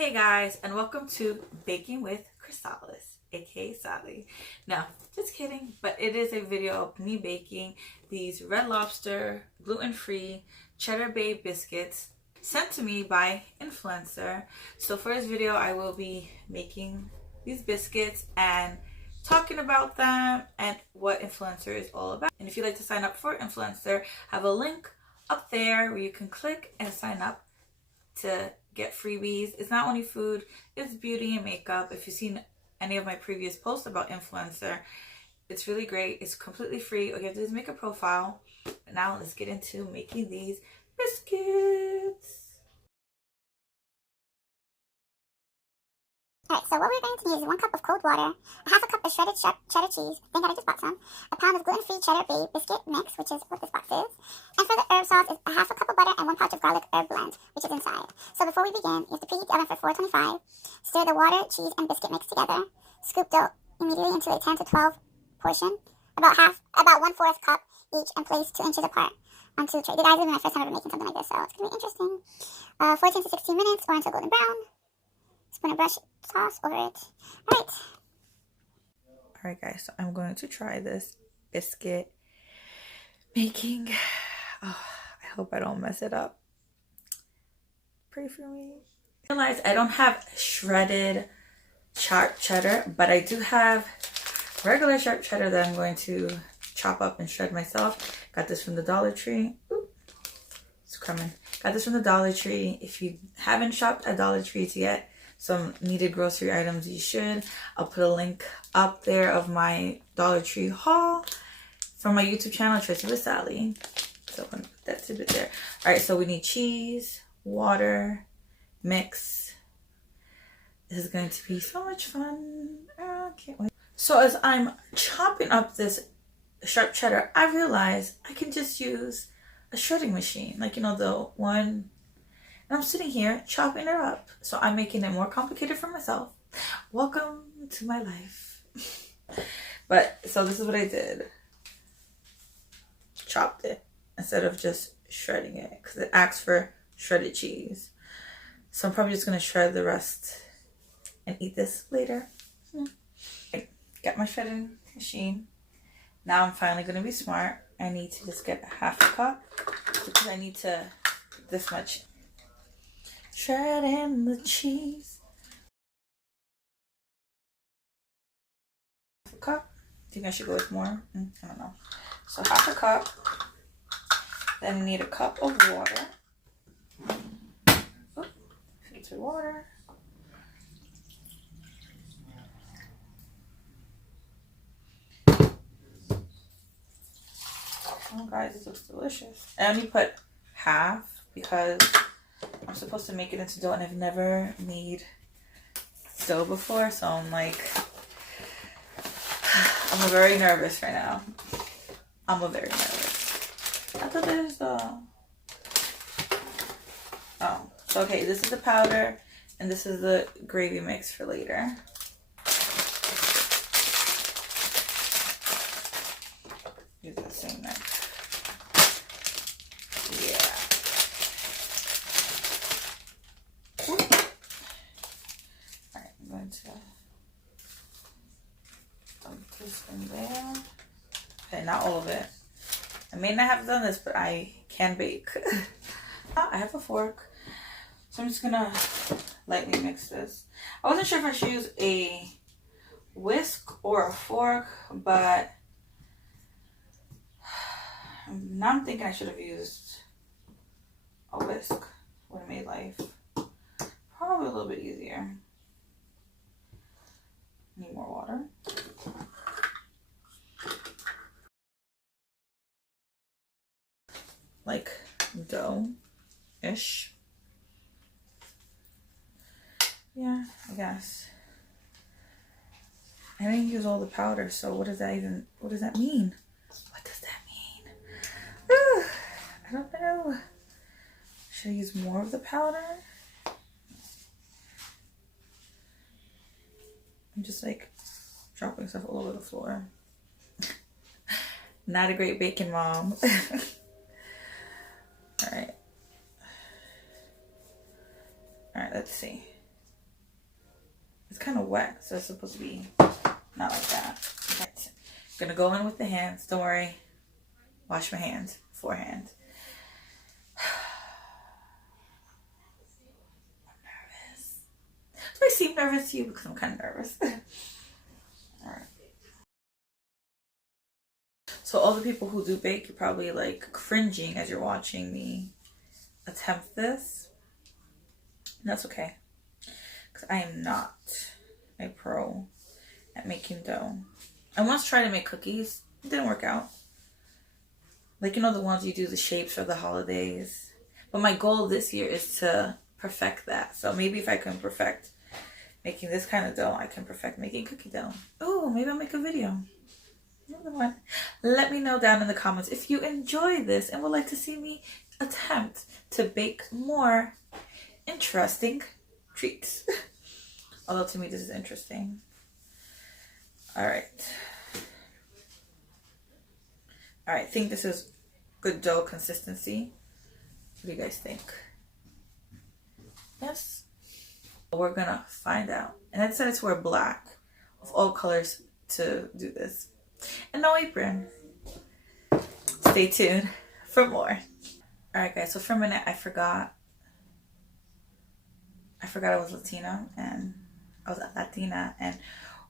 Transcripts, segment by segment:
Hey guys, and welcome to Baking with Chrysalis, aka Sally. No, just kidding, but it is a video of me baking these Red Lobster gluten-free Cheddar Bay biscuits sent to me by Influencer. So for this video, I will be making these biscuits and talking about them and what Influencer is all about. And if you'd like to sign up for Influencer, I have a link up there where you can click and sign up to get freebies. It's not only food, it's beauty and makeup. If you've seen any of my previous posts about Influencer, it's really great. It's completely free. All you have to do is make a profile. But now let's get into making these biscuits. Alright, so what we're going to need is 1 cup of cold water, a half a cup of shredded cheddar cheese, thank God I just bought some, a pound of gluten-free cheddar bay biscuit mix, which is what this box is, and for the herb sauce is a half a cup of butter and 1 pouch of garlic herb blend, which is inside. So before we begin, you have to preheat the oven for 425, stir the water, cheese, and biscuit mix together, scoop dough immediately into a 10 to 12 portion, about 1/4 cup each, and place 2 inches apart onto the tray. Guys, this is my first time ever making something like this, so it's going to be interesting. 14 to 16 minutes or until golden brown. Spoon of brush sauce over it. Alright guys, so I'm going to try this biscuit making. Oh, I hope I don't mess it up. Pray for me. I realize I don't have shredded sharp cheddar, but I do have regular sharp cheddar that I'm going to chop up and shred myself. Got this from the Dollar Tree. Ooh, it's coming. Got this from the Dollar Tree. If you haven't shopped at Dollar Tree yet, some needed grocery items, you should. I'll put a link up there of my Dollar Tree haul from my YouTube channel, Tricks with Sally. So I'm gonna put that tidbit there. All right, so we need cheese, water, mix. This is going to be so much fun. I can't wait. So as I'm chopping up this sharp cheddar, I realize I can just use a shredding machine, like, you know, the one. And I'm sitting here chopping it up. So I'm making it more complicated for myself. Welcome to my life. But so this is what I did. Chopped it instead of just shredding it, because it asks for shredded cheese. So I'm probably just going to shred the rest and eat this later. Got my shredding machine. Now I'm finally going to be smart. I need to just get a half a cup because I need to this much. Shredding the cheese. Half a cup. Think I should go with more? I don't know. So half a cup. Then we need a cup of water. Filtered water. Oh guys, this looks delicious. I only put half because I'm supposed to make it into dough and I've never made dough before, so I'm like, I'm very nervous right now. I'm very nervous. I thought there's the, oh, so okay, this is the powder and this is the gravy mix for later. Use the same knife. Dump this in there. Okay, not all of it. I may not have done this, but I can bake. I have a fork, so I'm just gonna lightly mix this. I wasn't sure if I should use a whisk or a fork, but now I'm thinking I should have used a whisk. Would have made life probably a little bit easier. Need more water. Like dough-ish. Yeah, I guess. I didn't use all the powder, so what does that mean? What does that mean? I don't know. Should I use more of the powder? I'm just like dropping stuff all over the floor. Not a great baking mom. All right. All right, let's see. It's kind of wet, so it's supposed to be not like that. Right. Gonna go in with the hands. Don't worry. Wash my hands beforehand. I'm nervous. Do I seem nervous to you? Because I'm kind of nervous. Alright. So all the people who do bake, you're probably like cringing as you're watching me attempt this. And that's okay. Because I am not a pro at making dough. I once tried to make cookies. It didn't work out. Like, you know, the ones you do the shapes for the holidays. But my goal this year is to perfect that. So maybe if I can perfect making this kind of dough, I can perfect making cookie dough. Oh, maybe I'll make a video. Another one. Let me know down in the comments if you enjoy this and would like to see me attempt to bake more interesting treats. Although to me this is interesting. Alright. Alright, I think this is good dough consistency. What do you guys think? Yes? We're gonna find out. And I decided to wear black of all colors to do this. And no apron. Stay tuned for more. Alright guys, so for a minute I forgot I was Latina and I was Latina, and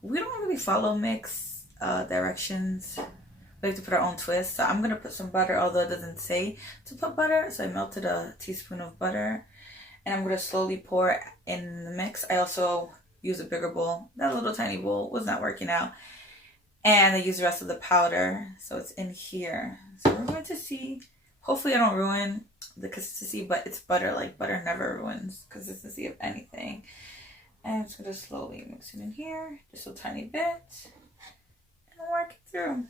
we don't really follow mix directions. We have to put our own twist. So I'm gonna put some butter, although it doesn't say to put butter. So I melted a teaspoon of butter and I'm gonna slowly pour in the mix. I also use a bigger bowl. That little tiny bowl was not working out. And I use the rest of the powder. So it's in here. So we're going to see. Hopefully I don't ruin the consistency, but it's butter. Like butter never ruins consistency of anything. And I'm just gonna slowly mix it in here, just a tiny bit, and work it through.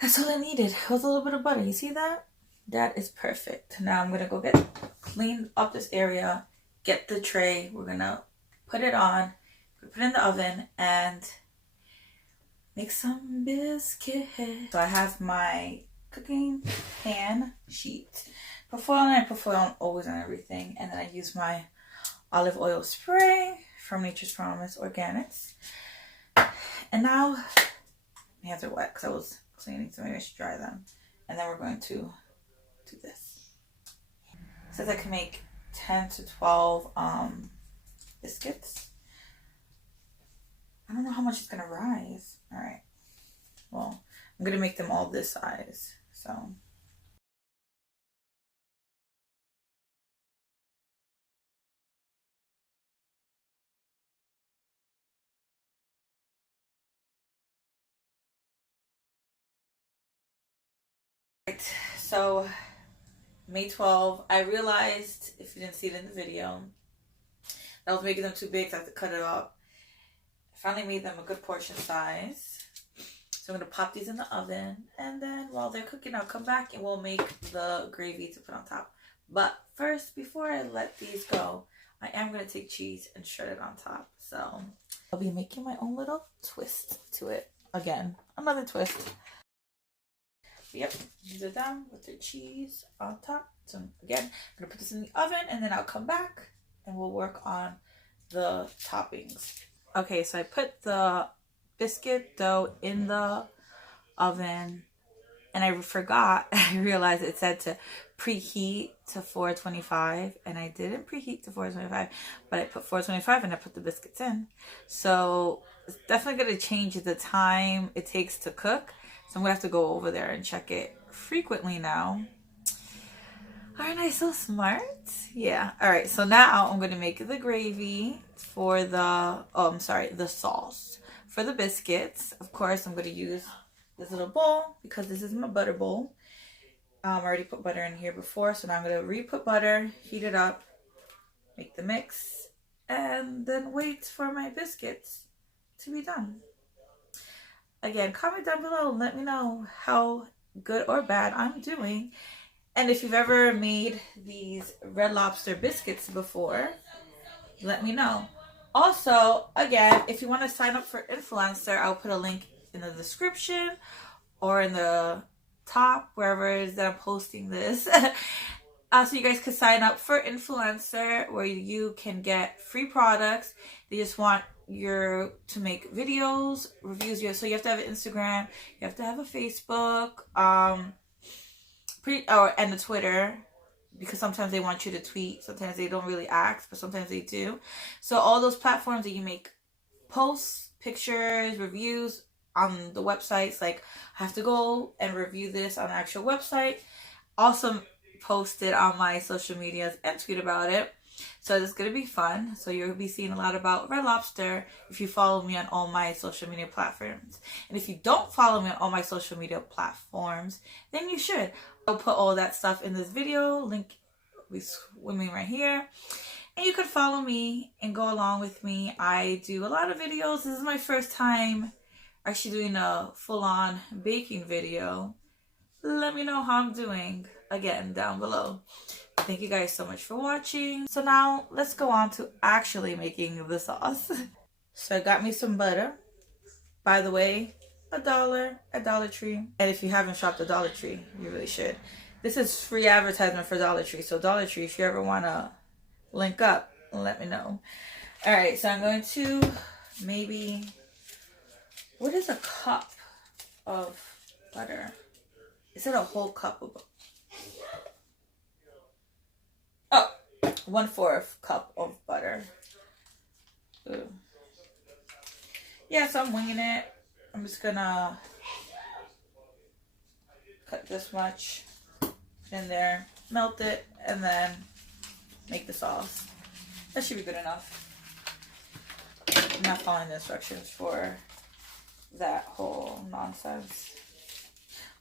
That's all I needed. It was a little bit of butter. You see that? That is perfect. Now I'm gonna go clean up this area, get the tray. We're gonna put it on, put it in the oven, and make some biscuits. So I have my cooking pan sheet. Put foil on it. I put foil always on everything. And then I use my olive oil spray from Nature's Promise Organics. And now my hands are wet because I was cleaning, so maybe I should dry them. And then we're going to do this. It says I can make 10 to 12 biscuits. I don't know how much it's gonna rise. All right. Well, I'm gonna make them all this size. So. Right. So May 12, I realized, if you didn't see it in the video, that I was making them too big, so I have to cut it up. I finally made them a good portion size. So I'm going to pop these in the oven, and then while they're cooking, I'll come back and we'll make the gravy to put on top. But first, before I let these go, I am going to take cheese and shred it on top. So I'll be making my own little twist to it. Again, another twist. Yep, these are done with the cheese on top. So again, I'm going to put this in the oven, and then I'll come back and we'll work on the toppings. Okay, so I put the biscuit dough in the oven, and I forgot. I realized it said to preheat to 425, and I didn't preheat to 425, but I put 425 and I put the biscuits in. So it's definitely going to change the time it takes to cook. So I'm going to have to go over there and check it frequently now. Aren't I so smart? Yeah. All right. So now I'm going to make the gravy for the sauce for the biscuits. Of course, I'm going to use this little bowl because this is my butter bowl. I already put butter in here before, so now I'm going to re-put butter, heat it up, make the mix, and then wait for my biscuits to be done. Again, comment down below and let me know how good or bad I'm doing. And if you've ever made these Red Lobster biscuits before, let me know. Also, again, if you want to sign up for Influenster, I'll put a link in the description or in the top, wherever it is that I'm posting this. So you guys can sign up for Influencer, where you can get free products. They just want you to make videos, reviews. So you have to have an Instagram, you have to have a Facebook, and a Twitter, because sometimes they want you to tweet, sometimes they don't really ask, but sometimes they do. So all those platforms that you make posts, pictures, reviews on the websites, like I have to go and review this on the actual website, also post it on my social medias and tweet about it. So it's going to be fun. So you'll be seeing a lot about Red Lobster if you follow me on all my social media platforms. And if you don't follow me on all my social media platforms, then you should. I'll put all that stuff in this video. Link will be swimming right here. And you could follow me and go along with me. I do a lot of videos. This is my first time actually doing a full-on baking video. Let me know how I'm doing again down below. Thank you guys so much for watching. So now let's go on to actually making the sauce. So I got me some butter. By the way, $1 at Dollar Tree. And if you haven't shopped at Dollar Tree, you really should. This is free advertisement for Dollar Tree. So Dollar Tree, if you ever want to link up, let me know. Alright, so I'm going to maybe... What is a cup of butter? Is it a whole cup of butter? Oh, 1/4 cup of butter. Ooh. Yeah, so I'm winging it. I'm just gonna cut this much in there, melt it, and then make the sauce. That should be good enough. I'm not following the instructions for that whole nonsense.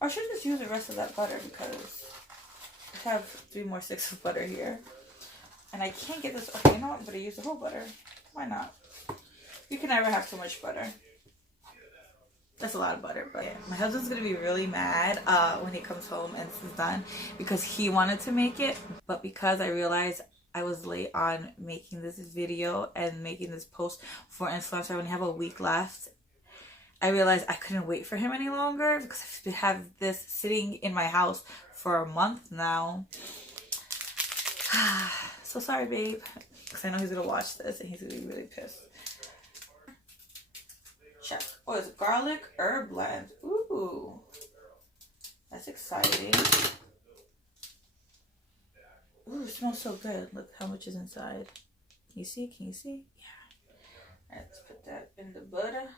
Or I should just use the rest of that butter, because I have 3 more sticks of butter here. And I can't get this. Okay, you know what? I'm going to use the whole butter. Why not? You can never have too much butter. That's a lot of butter. But yeah, my husband's going to be really mad when he comes home and this is done, because he wanted to make it. But because I realized I was late on making this video and making this post for Influencer, I only have a week left. I realized I couldn't wait for him any longer, because I've had this sitting in my house for a month now. So sorry, babe, because I know he's going to watch this and he's going to be really pissed. Check. Oh, it's garlic herb blend. Ooh, that's exciting. Ooh, it smells so good. Look how much is inside. Can you see? Can you see? Yeah. Let's put that in the butter.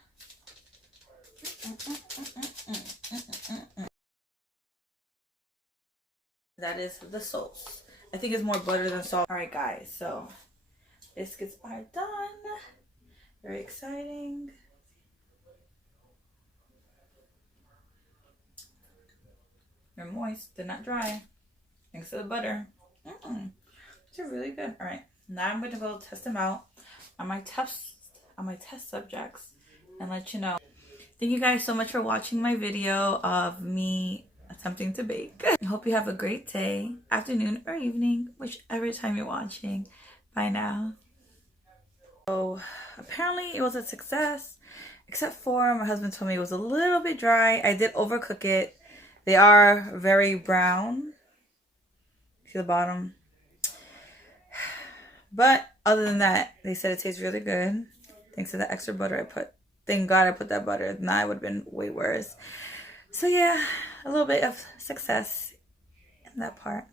That is the sauce. I think it's more butter than salt. Alright guys, so biscuits are done. Very exciting. They're moist, they're not dry. Thanks to the butter. They're really good. Alright, now I'm going to go test them out on my test subjects and let you know. Thank you guys so much for watching my video of me attempting to bake. I hope you have a great day, afternoon, or evening, whichever time you're watching. Bye now. So apparently it was a success, except for my husband told me it was a little bit dry. I did overcook it. They are very brown. See the bottom? But other than that, they said it tastes really good. Thanks to the extra butter I put. Thank God I put that butter. Now it would have been way worse. So yeah, a little bit of success in that part.